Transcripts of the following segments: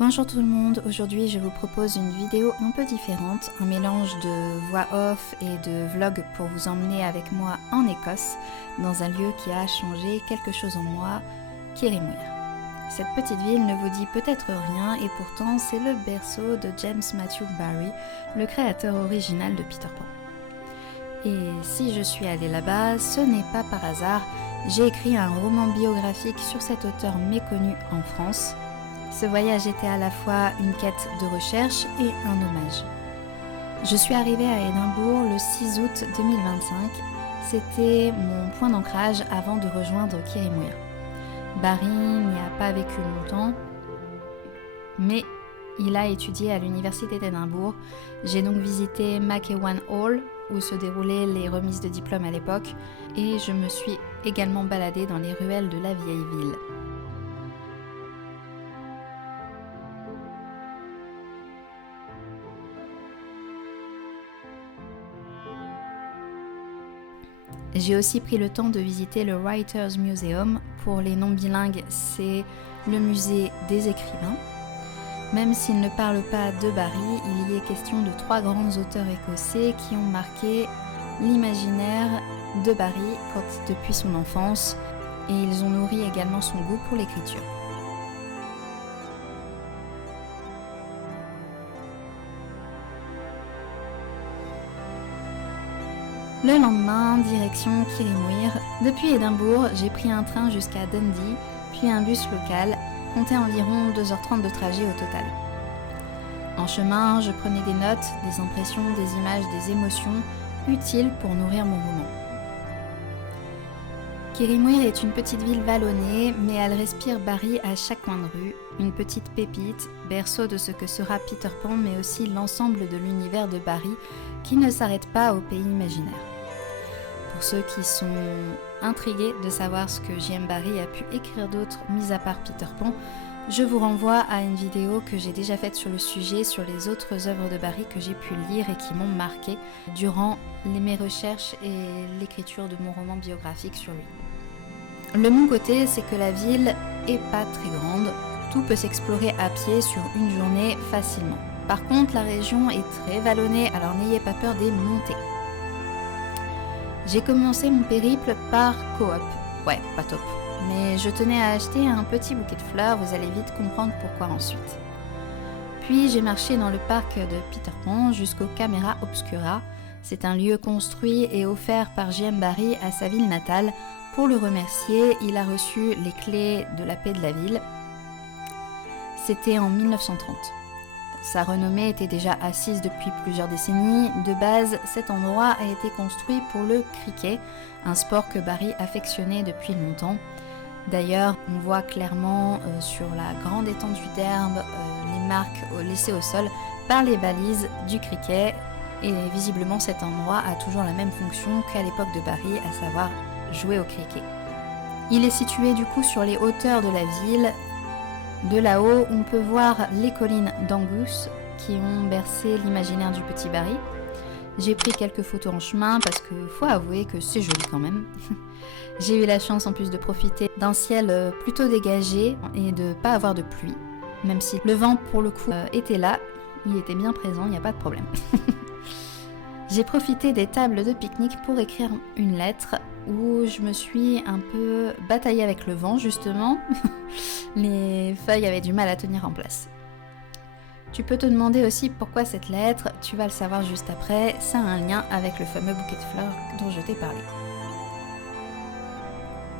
Bonjour tout le monde, aujourd'hui je vous propose une vidéo un peu différente, un mélange de voix off et de vlog pour vous emmener avec moi en Écosse, dans un lieu qui a changé quelque chose en moi, Kirriemuir. Cette petite ville ne vous dit peut-être rien et pourtant c'est le berceau de James Matthew Barrie, le créateur original de Peter Pan. Et si je suis allée là-bas, ce n'est pas par hasard, j'ai écrit un roman biographique sur cet auteur méconnu en France. Ce voyage était à la fois une quête de recherche et un hommage. Je suis arrivée à Édimbourg le 6 août 2025. C'était mon point d'ancrage avant de rejoindre Kirriemuir. Barry n'y a pas vécu longtemps, mais il a étudié à l'université d'Édimbourg. J'ai donc visité McEwan Hall, où se déroulaient les remises de diplômes à l'époque, et je me suis également baladée dans les ruelles de la vieille ville. J'ai aussi pris le temps de visiter le Writers Museum. Pour les non-bilingues, c'est le musée des écrivains. Même s'il ne parle pas de Barry, il y est question de 3 grands auteurs écossais qui ont marqué l'imaginaire de Barry depuis son enfance, et ils ont nourri également son goût pour l'écriture. Le lendemain, direction Kirriemuir. Depuis Édimbourg, j'ai pris un train jusqu'à Dundee, puis un bus local, comptait environ 2h30 de trajet au total. En chemin, je prenais des notes, des impressions, des images, des émotions utiles pour nourrir mon roman. Kirriemuir est une petite ville vallonnée, mais elle respire Barry à chaque coin de rue, une petite pépite, berceau de ce que sera Peter Pan, mais aussi l'ensemble de l'univers de Barry qui ne s'arrête pas au pays imaginaire. Pour ceux qui sont intrigués de savoir ce que J.M. Barrie a pu écrire d'autre, mis à part Peter Pan, je vous renvoie à une vidéo que j'ai déjà faite sur le sujet, sur les autres œuvres de Barrie que j'ai pu lire et qui m'ont marqué durant mes recherches et l'écriture de mon roman biographique sur lui. Le bon côté, c'est que la ville est pas très grande, tout peut s'explorer à pied sur une journée facilement. Par contre, la région est très vallonnée, alors n'ayez pas peur des montées. J'ai commencé mon périple par Coop. Ouais, pas top. Mais je tenais à acheter un petit bouquet de fleurs, vous allez vite comprendre pourquoi ensuite. Puis j'ai marché dans le parc de Peter Pan jusqu'au Camera Obscura. C'est un lieu construit et offert par J.M. Barrie à sa ville natale. Pour le remercier, il a reçu les clés de la paix de la ville. C'était en 1930. Sa renommée était déjà assise depuis plusieurs décennies. De base, cet endroit a été construit pour le cricket, un sport que Barrie affectionnait depuis longtemps. D'ailleurs, on voit clairement sur la grande étendue d'herbe les marques laissées au sol par les balises du cricket. Et visiblement, cet endroit a toujours la même fonction qu'à l'époque de Barrie, à savoir jouer au cricket. Il est situé du coup sur les hauteurs de la ville. De là-haut, on peut voir les collines d'Angus qui ont bercé l'imaginaire du petit Barry. J'ai pris quelques photos en chemin parce qu'il faut avouer que c'est joli quand même. J'ai eu la chance en plus de profiter d'un ciel plutôt dégagé et de ne pas avoir de pluie. Même si le vent pour le coup était là, il était bien présent, il n'y a pas de problème. J'ai profité des tables de pique-nique pour écrire une lettre où je me suis un peu bataillée avec le vent justement. Les feuilles avaient du mal à tenir en place. Tu peux te demander aussi pourquoi cette lettre, tu vas le savoir juste après, ça a un lien avec le fameux bouquet de fleurs dont je t'ai parlé.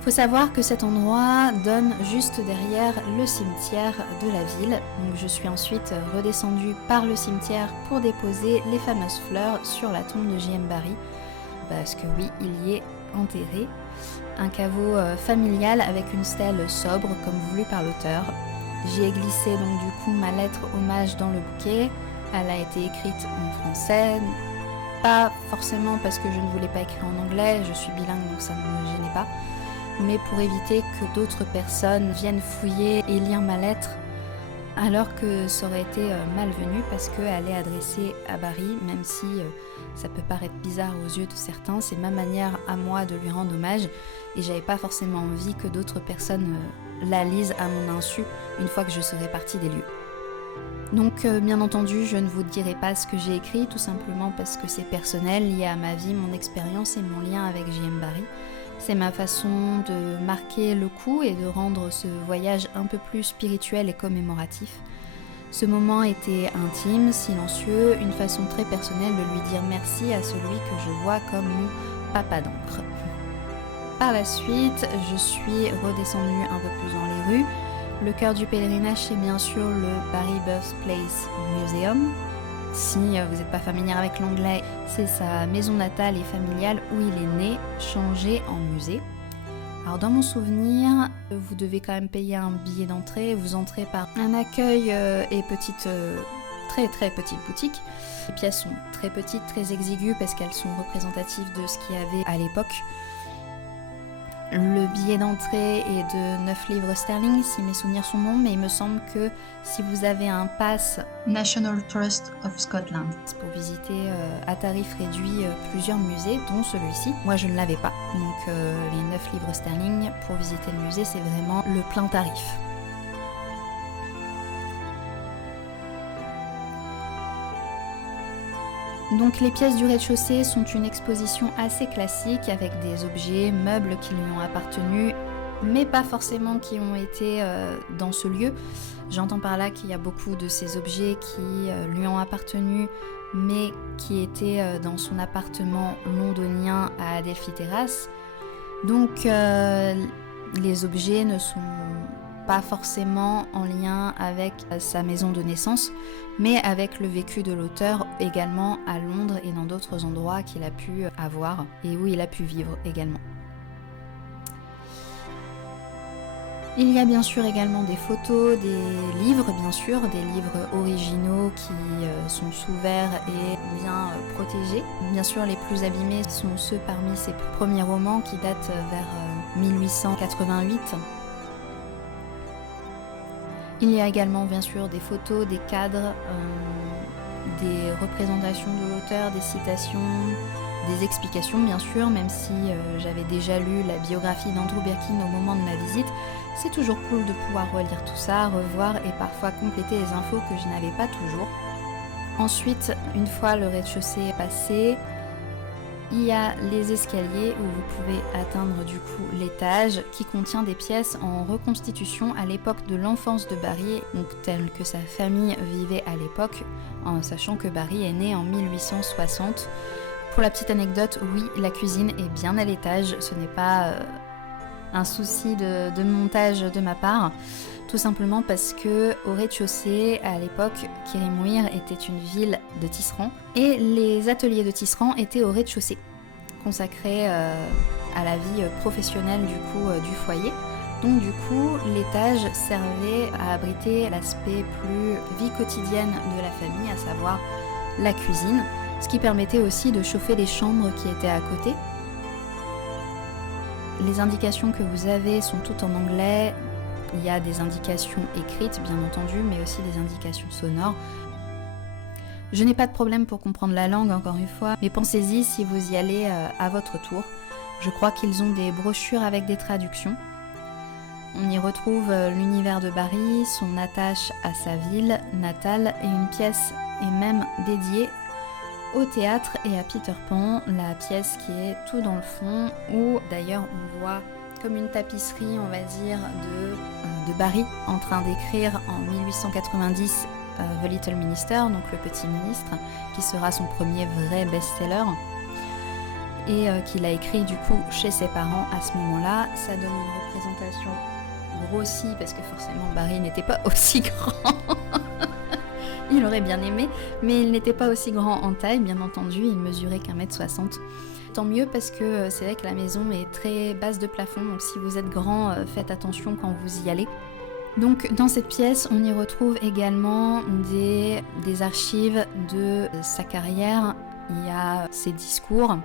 Faut savoir que cet endroit donne juste derrière le cimetière de la ville. Donc je suis ensuite redescendue par le cimetière pour déposer les fameuses fleurs sur la tombe de J.M. Barrie. Parce que oui, il y est enterré. Un caveau familial avec une stèle sobre comme voulu par l'auteur. J'y ai glissé donc du coup ma lettre hommage dans le bouquet. Elle a été écrite en français. Pas forcément parce que je ne voulais pas écrire en anglais, je suis bilingue donc ça ne me gênait pas. Mais pour éviter que d'autres personnes viennent fouiller et lire ma lettre, alors que ça aurait été malvenu parce qu'elle est adressée à Barry, même si ça peut paraître bizarre aux yeux de certains, c'est ma manière à moi de lui rendre hommage et j'avais pas forcément envie que d'autres personnes la lisent à mon insu une fois que je serai partie des lieux. Donc bien entendu, je ne vous dirai pas ce que j'ai écrit, tout simplement parce que c'est personnel, lié à ma vie, mon expérience et mon lien avec J.M. Barrie. C'est ma façon de marquer le coup et de rendre ce voyage un peu plus spirituel et commémoratif. Ce moment était intime, silencieux, une façon très personnelle de lui dire merci à celui que je vois comme mon papa d'encre. Par la suite, je suis redescendue un peu plus dans les rues. Le cœur du pèlerinage, c'est bien sûr le Barrie Birthplace Museum. Si vous n'êtes pas familier avec l'anglais, c'est sa maison natale et familiale où il est né, changée en musée. Alors dans mon souvenir, vous devez quand même payer un billet d'entrée. Vous entrez par un accueil et très très petite boutique. Les pièces sont très petites, très exiguës parce qu'elles sont représentatives de ce qu'il y avait à l'époque. Le billet d'entrée est de 9 livres sterling, si mes souvenirs sont bons, mais il me semble que si vous avez un pass National Trust of Scotland pour visiter à tarif réduit plusieurs musées, dont celui-ci, moi je ne l'avais pas. Donc les 9 livres sterling pour visiter le musée, c'est vraiment le plein tarif. Donc les pièces du rez-de-chaussée sont une exposition assez classique avec des objets, meubles qui lui ont appartenu, mais pas forcément qui ont été dans ce lieu. J'entends par là qu'il y a beaucoup de ces objets qui lui ont appartenu, mais qui étaient dans son appartement londonien à Adelphi Terrace. Donc les objets ne sont pas forcément en lien avec sa maison de naissance, mais avec le vécu de l'auteur également à Londres et dans d'autres endroits qu'il a pu avoir et où il a pu vivre également. Il y a bien sûr également des photos, des livres bien sûr, des livres originaux qui sont sous verre et bien protégés. Bien sûr les plus abîmés sont ceux parmi ses premiers romans qui datent vers 1888. Il y a également bien sûr des photos, des cadres, des représentations de l'auteur, des citations, des explications bien sûr, même si j'avais déjà lu la biographie d'Andrew Birkin au moment de ma visite. C'est toujours cool de pouvoir relire tout ça, revoir et parfois compléter les infos que je n'avais pas toujours. Ensuite, une fois le rez-de-chaussée passé, il y a les escaliers où vous pouvez atteindre du coup l'étage qui contient des pièces en reconstitution à l'époque de l'enfance de Barrie, donc telle que sa famille vivait à l'époque, en sachant que Barrie est né en 1860. Pour la petite anecdote, oui, la cuisine est bien à l'étage, ce n'est pas un souci de montage de ma part, tout simplement parce que au rez-de-chaussée, à l'époque, Kirriemuir était une ville de tisserands et les ateliers de tisserands étaient au rez-de-chaussée, consacrés à la vie professionnelle du foyer. Donc du coup, l'étage servait à abriter l'aspect plus vie quotidienne de la famille, à savoir la cuisine, ce qui permettait aussi de chauffer les chambres qui étaient à côté. Les indications que vous avez sont toutes en anglais. Il y a des indications écrites, bien entendu, mais aussi des indications sonores. Je n'ai pas de problème pour comprendre la langue, encore une fois, mais pensez-y si vous y allez à votre tour. Je crois qu'ils ont des brochures avec des traductions. On y retrouve l'univers de Barrie, son attache à sa ville natale et une pièce est même dédiée au théâtre et à Peter Pan, la pièce qui est tout dans le fond, où d'ailleurs on voit comme une tapisserie, on va dire, de Barrie en train d'écrire en 1890 The Little Minister, donc le petit ministre, qui sera son premier vrai best-seller, et qu'il a écrit du coup chez ses parents à ce moment-là. Ça donne une représentation grossie, parce que forcément Barrie n'était pas aussi grand. Il aurait bien aimé, mais il n'était pas aussi grand en taille, bien entendu, il mesurait qu'1m60. Tant mieux parce que c'est vrai que la maison est très basse de plafond, donc si vous êtes grand, faites attention quand vous y allez. Donc dans cette pièce, on y retrouve également des archives de sa carrière. Il y a ses discours,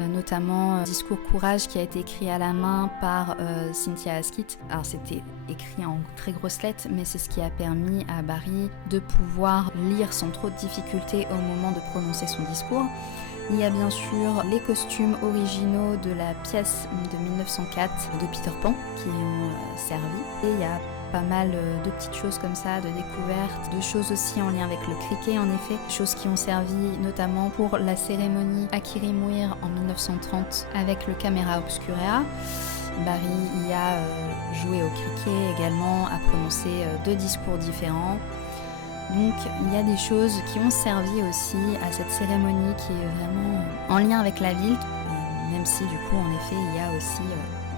notamment Discours Courage qui a été écrit à la main par Cynthia Asquith. Alors c'était écrit en très grosses lettres, mais c'est ce qui a permis à Barrie de pouvoir lire sans trop de difficulté au moment de prononcer son discours. Il y a bien sûr les costumes originaux de la pièce de 1904 de Peter Pan qui ont servi. Et il y a pas mal de petites choses comme ça, de découvertes, de choses aussi en lien avec le cricket en effet, choses qui ont servi notamment pour la cérémonie à Kirrimuir en 1930 avec le Camera Obscurea. Barry y a joué au cricket également, a prononcé 2 discours différents. Donc il y a des choses qui ont servi aussi à cette cérémonie qui est vraiment en lien avec la ville, même si du coup en effet il y a aussi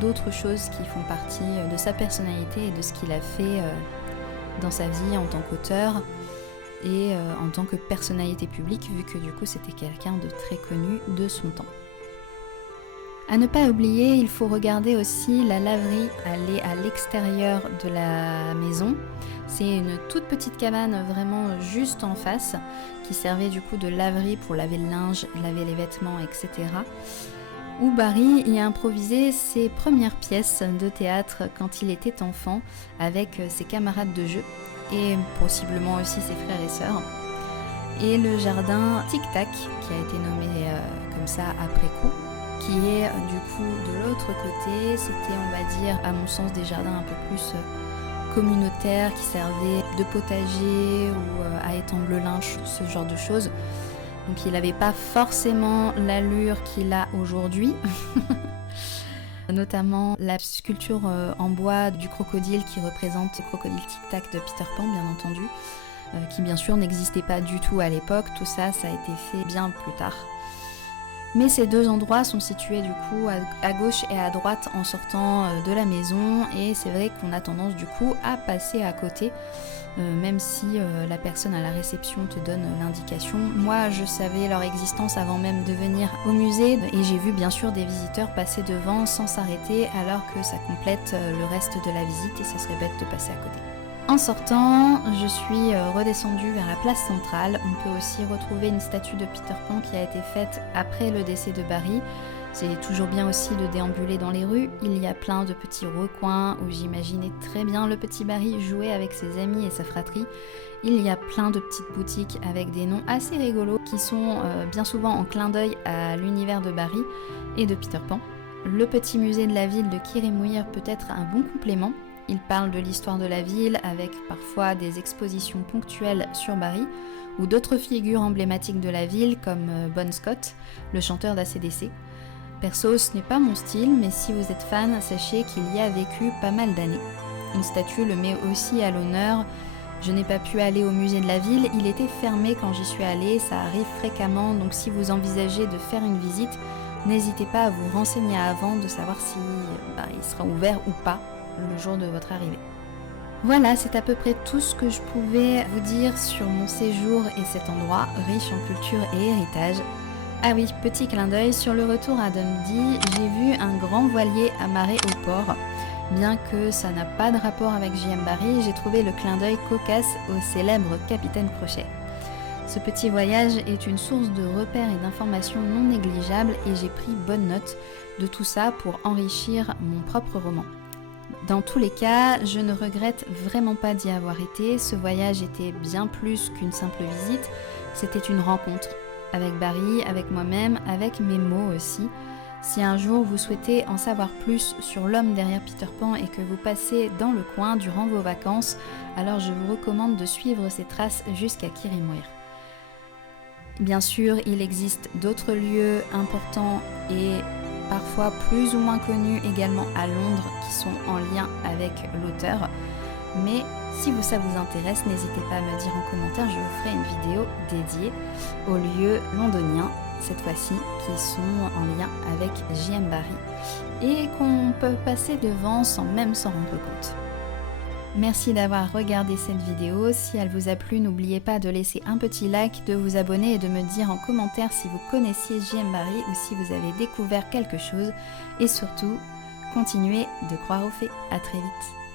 d'autres choses qui font partie de sa personnalité et de ce qu'il a fait dans sa vie en tant qu'auteur et en tant que personnalité publique, vu que du coup c'était quelqu'un de très connu de son temps. À ne pas oublier, il faut regarder aussi la laverie, elle est à l'extérieur de la maison. C'est une toute petite cabane vraiment juste en face qui servait du coup de laverie pour laver le linge, laver les vêtements, etc. Où Barry y a improvisé ses premières pièces de théâtre quand il était enfant avec ses camarades de jeu et possiblement aussi ses frères et sœurs. Et le jardin Tic Tac qui a été nommé comme ça après coup, qui est du coup de l'autre côté, c'était on va dire à mon sens des jardins un peu plus communautaires qui servaient de potager ou à étendre le linge, ce genre de choses. Donc il n'avait pas forcément l'allure qu'il a aujourd'hui, notamment la sculpture en bois du crocodile qui représente le crocodile Tic Tac de Peter Pan bien entendu, qui bien sûr n'existait pas du tout à l'époque, tout ça, ça a été fait bien plus tard. Mais ces 2 endroits sont situés du coup à gauche et à droite en sortant de la maison et c'est vrai qu'on a tendance du coup à passer à côté, même si la personne à la réception te donne l'indication. Moi je savais leur existence avant même de venir au musée et j'ai vu bien sûr des visiteurs passer devant sans s'arrêter alors que ça complète le reste de la visite et ça serait bête de passer à côté. En sortant, je suis redescendue vers la place centrale. On peut aussi retrouver une statue de Peter Pan qui a été faite après le décès de Barry. C'est toujours bien aussi de déambuler dans les rues. Il y a plein de petits recoins où j'imaginais très bien le petit Barry jouer avec ses amis et sa fratrie. Il y a plein de petites boutiques avec des noms assez rigolos qui sont bien souvent en clin d'œil à l'univers de Barry et de Peter Pan. Le petit musée de la ville de Kirrimuir peut être un bon complément. Il parle de l'histoire de la ville avec parfois des expositions ponctuelles sur Barry ou d'autres figures emblématiques de la ville comme Bon Scott, le chanteur d'ACDC. Perso, ce n'est pas mon style, mais si vous êtes fan, sachez qu'il y a vécu pas mal d'années. Une statue le met aussi à l'honneur. Je n'ai pas pu aller au musée de la ville, il était fermé quand j'y suis allée, ça arrive fréquemment, donc si vous envisagez de faire une visite, n'hésitez pas à vous renseigner avant de savoir si il sera ouvert ou pas le jour de votre arrivée. Voilà, c'est à peu près tout ce que je pouvais vous dire sur mon séjour et cet endroit riche en culture et héritage. Ah oui, petit clin d'œil, sur le retour à Dundee, j'ai vu un grand voilier amarré au port. Bien que ça n'a pas de rapport avec J.M. Barrie, j'ai trouvé le clin d'œil cocasse au célèbre Capitaine Crochet. Ce petit voyage est une source de repères et d'informations non négligeables et j'ai pris bonne note de tout ça pour enrichir mon propre roman. Dans tous les cas, je ne regrette vraiment pas d'y avoir été. Ce voyage était bien plus qu'une simple visite. C'était une rencontre avec Barry, avec moi-même, avec mes mots aussi. Si un jour vous souhaitez en savoir plus sur l'homme derrière Peter Pan et que vous passez dans le coin durant vos vacances, alors je vous recommande de suivre ses traces jusqu'à Kirrimuir. Bien sûr, il existe d'autres lieux importants et parfois plus ou moins connus également à Londres qui sont en lien avec l'auteur. Mais si ça vous intéresse, n'hésitez pas à me dire en commentaire, je vous ferai une vidéo dédiée aux lieux londoniens, cette fois-ci, qui sont en lien avec J.M. Barrie et qu'on peut passer devant sans même s'en rendre compte. Merci d'avoir regardé cette vidéo. Si elle vous a plu, n'oubliez pas de laisser un petit like, de vous abonner et de me dire en commentaire si vous connaissiez J.M. Barrie ou si vous avez découvert quelque chose. Et surtout, continuez de croire aux fées. À très vite.